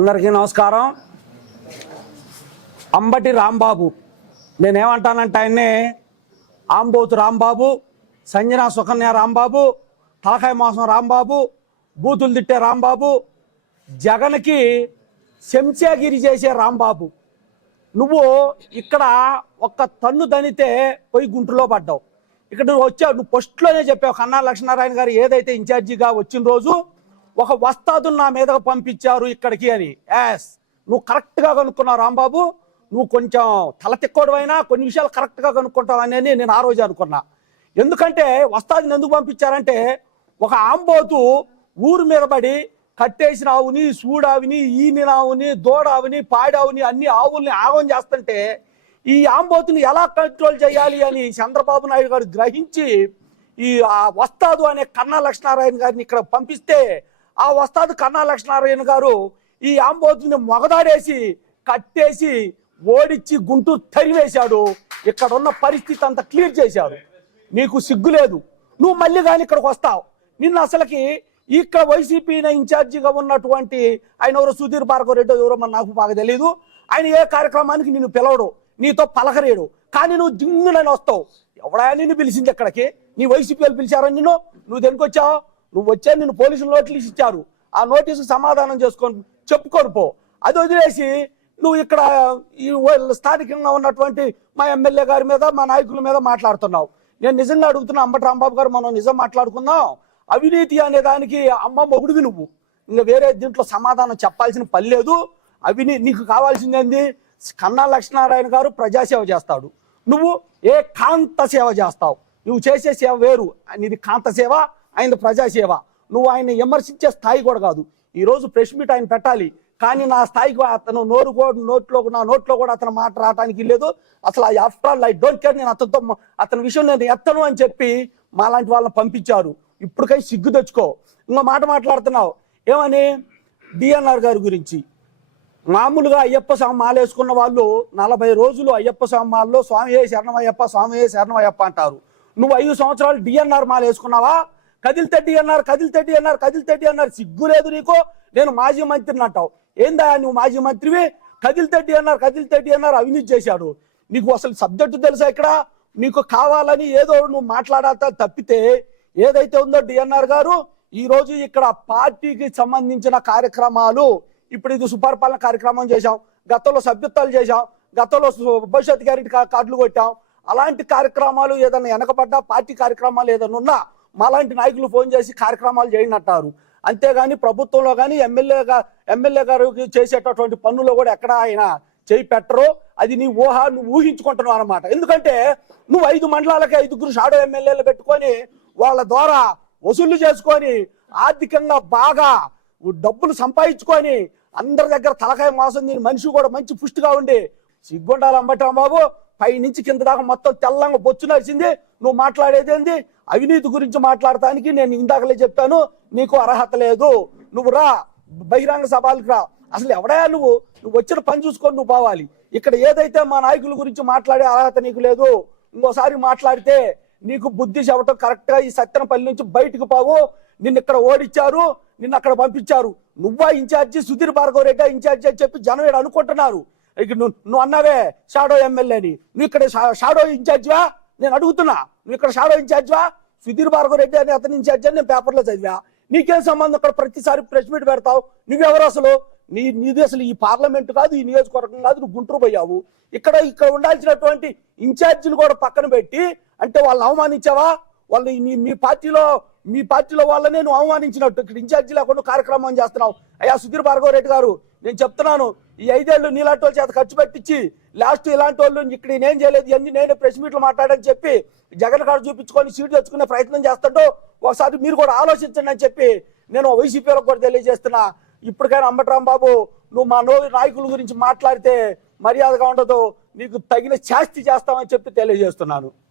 అందరికీ నమస్కారం. అంబటి రాంబాబు, నేనేమంటానంటే ఆయన్ని ఆంబోతు రాంబాబు, సంజనా సుకన్య రాంబాబు, తలకాయ మోసం రాంబాబు, బూతులు తిట్టే రాంబాబు, జగన్కి శంచాగిరి చేసే రాంబాబు. నువ్వు ఇక్కడ ఒక్క తన్ను దనితే పోయి గుంటూరులో పడ్డావు. ఇక్కడ నువ్వు వచ్చావు, నువ్వు ఫస్ట్లోనే చెప్పావు కన్నా లక్ష్మీనారాయణ గారు ఏదైతే ఇన్ఛార్జిగా వచ్చిన రోజు ఒక వస్తాదును నా మీదగా పంపించారు ఇక్కడికి అని. యాస్, నువ్వు కరెక్ట్గా కనుక్కున్నావు రాంబాబు. నువ్వు కొంచెం తల తిక్కోడు అయినా కొన్ని విషయాలు కరెక్ట్గా కనుక్కుంటావు అని నేను ఆ రోజు అనుకున్నా. ఎందుకంటే వస్తాదుని ఎందుకు పంపించారంటే ఒక ఆంబోతు ఊరు మీద పడి కట్టేసిన ఆవుని, సూడావిని, ఈనినావుని, దూడావిని, పాడావుని అన్ని ఆవుల్ని ఆగం చేస్తుంటే ఈ ఆంబోతుని ఎలా కంట్రోల్ చేయాలి అని చంద్రబాబు నాయుడు గారు గ్రహించి ఈ వస్తాదు అనే కన్నా లక్ష్మీనారాయణ గారిని ఇక్కడ పంపిస్తే ఆ వస్తాదు కన్నా లక్ష్మీనారాయణ గారు ఈ ఆంబోతుని మొగదాడేసి కట్టేసి ఓడిచ్చి గుంటూరు తరివేశాడు. ఇక్కడ ఉన్న పరిస్థితి అంతా క్లియర్ చేశాడు. నీకు సిగ్గు లేదు. నువ్వు మళ్ళీ కానీ ఇక్కడికి వస్తావు. నిన్న అసలుకి ఇక్కడ వైసీపీ ఇన్ఛార్జిగా ఉన్నటువంటి ఆయన ఎవరో సుధీర్ భార్గవ రెడ్డి ఎవరో నాకు బాగా తెలియదు. ఆయన ఏ కార్యక్రమానికి నిన్ను పిలవడు, నీతో పలకరేడు. కానీ నువ్వు దింగునని వస్తావు. ఎవడా నిన్ను పిలిచింది ఇక్కడికి? నీ వైసీపీ వాళ్ళు పిలిచారని నువ్వు దేనికి వచ్చావు? నువ్వు వచ్చా నిన్ను పోలీసులు నోటీసు ఇచ్చారు. ఆ నోటీసు సమాధానం చెప్పుకొని పో. అది వదిలేసి నువ్వు ఇక్కడ ఈ స్థానికంగా ఉన్నటువంటి మా ఎమ్మెల్యే గారి మీద, మా నాయకుల మీద మాట్లాడుతున్నావు. నేను నిజంగా అడుగుతున్నా అంబటి రాంబాబు గారు, మనం నిజం మాట్లాడుకుందాం. అవినీతి అనే దానికి అమ్మ మొగుడివి నువ్వు. ఇంకా వేరే దీంట్లో సమాధానం చెప్పాల్సిన పని లేదు. నీకు కావాల్సింది కన్నా లక్ష్మీనారాయణ గారు ప్రజాసేవ చేస్తాడు, నువ్వు కాంత సేవ చేస్తావు. నువ్వు చేసే సేవ వేరు. నీది కాంత సేవ, ఆయన ప్రజాసేవ. నువ్వు ఆయన విమర్శించే స్థాయి కూడా కాదు. ఈరోజు ప్రెస్ మీట్ ఆయన పెట్టాలి, కానీ నా స్థాయికి అతను నా నోట్లో కూడా అతను మాట రావడానికి లేదు. అసలు after all I don't care. నేను అతని విషయం నేను ఎత్తను అని చెప్పి మాలాంటి వాళ్ళని పంపించారు. ఇప్పటికై సిగ్గు తెచ్చుకో. ఇంకో మాట మాట్లాడుతున్నావు ఏమని? డిఎన్ఆర్ గారి గురించి. మామూలుగా అయ్యప్ప స్వామి మాల వేసుకున్న వాళ్ళు 40 రోజులు అయ్యప్ప స్వామి మాలలో స్వామి శరణమయ్యప్ప, స్వామి శరణమయ్యప్ప అంటారు. నువ్వు 5 సంవత్సరాలు డిఎన్ఆర్ మాల వేసుకున్నావా? కదిలితే డిఎన్ఆర్, కదిలితే డిఎన్ఆర్, కదిలితే డిఎన్ఆర్. సిగ్గు లేదు నీకు? నేను మాజీ మంత్రిని అంటావు. ఏందా నువ్వు మాజీ మంత్రివి? కదిలితే డిఎన్ఆర్, కదిలితే డిఎన్ఆర్ అవినీతి చేశాడు. నీకు అసలు సబ్జెక్టు తెలుసా? ఇక్కడ నీకు కావాలని ఏదో నువ్వు మాట్లాడాతా తప్పితే ఏదైతే ఉందో డిఎన్ఆర్ గారు ఈ రోజు ఇక్కడ పార్టీకి సంబంధించిన కార్యక్రమాలు, ఇప్పుడు ఇది సుపరిపాలన కార్యక్రమం చేశాం, గతంలో సభ్యత్వాలు చేశాం, గతంలో భవిష్యత్ గ్యారెంటీ కార్డులు కొట్టాం. అలాంటి కార్యక్రమాలు ఏదైనా వెనకబడ్డా, పార్టీ కార్యక్రమాలు ఏదైనా ఉన్నా మాలాంటి నాయకులు ఫోన్ చేసి కార్యక్రమాలు చేయండి అంటారు. అంతేగాని ప్రభుత్వంలో కానీ ఎమ్మెల్యే గారు చేసేటటువంటి పనుల్లో కూడా ఎక్కడ ఆయన చేయి పెట్టరు. అది నీ నువ్వు ఊహించుకుంటున్నావు అనమాట. ఎందుకంటే నువ్వు 5 మండలాలకి 5 షాడో ఎమ్మెల్యేలు పెట్టుకొని వాళ్ళ ద్వారా వసూళ్లు చేసుకొని ఆర్థికంగా బాగా డబ్బులు సంపాదించుకొని అందరి దగ్గర తలకాయ మాసం తిని మనిషి కూడా మంచి పుష్టిగా ఉండి సిగ్గుండాలి అంబటి రాంబాబు. పై నుంచి కింద దాకా మొత్తం తెల్లంగా బొచ్చు నడిచింది. నువ్వు మాట్లాడేది ఏంది? అవినీతి గురించి మాట్లాడటానికి నేను ఇందాకలే చెప్పాను, నీకు అర్హత లేదు. నువ్వు రా, బహిరంగ సభలకు రా. అసలు ఎవడయా నువ్వు వచ్చిన పని చూసుకొని నువ్వు పోవాలి. ఇక్కడ ఏదైతే మా నాయకుల గురించి మాట్లాడే అర్హత నీకు లేదు. ఇంకోసారి మాట్లాడితే నీకు బుద్ధి చెప్పటం కరెక్ట్గా ఈ సత్తెనపల్లి నుంచి బయటకు పోవు. నిన్ను ఇక్కడ ఓడిచ్చారు, నిన్ను అక్కడ పంపించారు. నువ్వా ఇన్ఛార్జి? సుధీర్ భార్గవ రెడ్డి ఇన్ఛార్జి అని చెప్పి జనం ఇక్కడ అనుకుంటున్నారు. ఇక నువ్వు అన్నావే షాడో ఎమ్మెల్యేని, నువ్వు ఇక్కడ షాడో ఇన్ఛార్జివా? నేను అడుగుతున్నా, నువ్వు ఇక్కడ షాడో ఇన్ఛార్జివా? సుధీర్ భార్గవ రెడ్డి అని అతని ఇన్ఛార్జి అని నేను పేపర్లో చదివా. నీకేం సంబంధం? అక్కడ ప్రతిసారి ప్రెస్ మీట్ పెడతావు. నువ్వెవరు అసలు? నీది అసలు ఈ పార్లమెంట్ కాదు, ఈ నియోజకవర్గం కాదు. నువ్వు గుంటూరు పోయావు. ఇక్కడ ఉండాల్సినటువంటి ఇన్ఛార్జీలు కూడా పక్కన పెట్టి అంటే వాళ్ళని అవమానించావా? వాళ్ళు మీ పార్టీలో వాళ్ళనే నువ్వు అవమానించినట్టు ఇక్కడ ఇన్ఛార్జీ లేకుండా కార్యక్రమం చేస్తున్నావు. అయ్యా సుధీర్ భార్గవ రెడ్డి గారు, నేను చెప్తున్నాను, ఈ 5 ఏళ్ళు నీలాంటి వాళ్ళ చేత ఖర్చు పెట్టించి లాస్ట్ ఇలాంటి వాళ్ళు ఇక్కడ నేనేం చేయలేదు, ఇవన్నీ నేనే ప్రెస్ మీట్లు మాట్లాడని చెప్పి జగన్ గారు చూపించుకొని సీటు తెచ్చుకునే ప్రయత్నం చేస్తుంటో ఒకసారి మీరు కూడా ఆలోచించండి అని చెప్పి నేను వైసీపీలకు కూడా తెలియజేస్తున్నా. ఇప్పటికైనా అంబటి రాంబాబు, నువ్వు మా నాయకుల గురించి మాట్లాడితే మర్యాదగా ఉండదు. నీకు తగిన శాస్తి చేస్తామని చెప్పి తెలియజేస్తున్నాను.